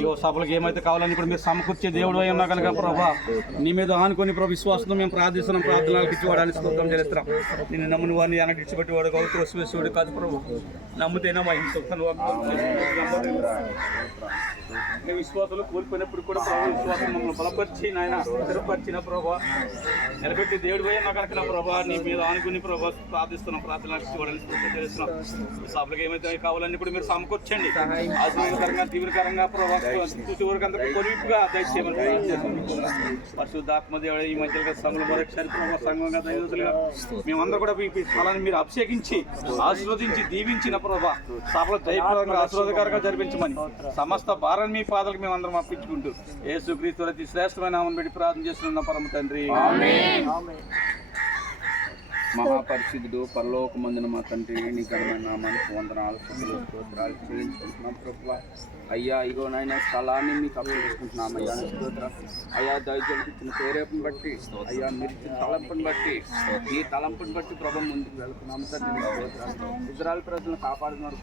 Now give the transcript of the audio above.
ఈ సభలకు ఏమైతే కావాలని ఇప్పుడు మీరు సమకూర్చే దేవుడు అయి ఉన్నా కనుక ప్రభా నీ మీద ఆనుకొని ప్రభు విశ్వాసంతో మేము ప్రార్థిస్తున్నాం, ప్రార్థనలకు ఇచ్చేవాడానికి స్తోత్రం చేస్తున్నాం. నిన్ను నమ్ముని వాడిని వెనక్కి ఇచ్చిపెట్టేవాడు గౌరవ స్వేశ్వరుడు కాదు ప్రభు, నమ్ముతేనే మా ఇంటి విశ్వాసాలు కోల్పోయినప్పుడు కూడా ప్రభు విశ్వాసం మమ్మల్ని బలపరిచి నాయన స్థిరపరిచిన ప్రభా నిలబెట్టి దేవుడు పోయి నా కనుక ప్రభా నీ మీద ఆనుకుని ప్రభా ప్రార్థిస్తున్నాం, ప్రార్థనలకు ఇవ్వడానికి చేస్తున్నాం. సభలకు ఏమైతే కావాలని కూడా మీరు సమకూర్చండి, ఆశీర్వాదకరంగా తీవ్రకరంగా ప్రభా చూసే వరకు అందరికీ కొలిపుగా దయచేయమని పరిశుద్ధాత్మ దేవుడు ఈ మధ్యలో సంఘంలో మరొకసారి ప్రభా సంఘంగా దైవతులుగా మేమందరూ కూడా మీ స్థలాన్ని మీరు అభిషేకించి ఆశీర్వదించి దీవించిన ప్రభా సభలు దయపరంగా ఆశీర్వాదకరంగా జరిపించమని సమస్త భారాన్ని మీ పాదలకు మేము అందరం అప్పించుకుంటూ యేసుక్రీస్తు అతి శ్రేష్టమైన నామమున పెట్టి ప్రార్థన చేస్తున్న పరమ తండ్రి. మహాపరిశుద్ధుడు పరలోకమందున మా తండ్రి నీ ఘనమైన నామానికి వందనాలు స్తోత్రాలు చెల్లించుకుంటున్నాం ప్రభువా. అయ్యా ఇగో నాయన స్థలాన్ని మీకు అప్పగించుకుంటున్నాం అయ్యా స్తోత్రం. అయ్యా దయచేసి ఇచ్చిన ప్రేరేపణ బట్టి అయ్యా మీరు ఇచ్చిన తలంపుని బట్టి ఈ తలంపుని బట్టి ప్రభు ముందుకు వెళ్తున్నాం తండ్రి స్తోత్రాలు. ఇజ్రాయెల్ ప్రజలను కాపాడుతున్నారు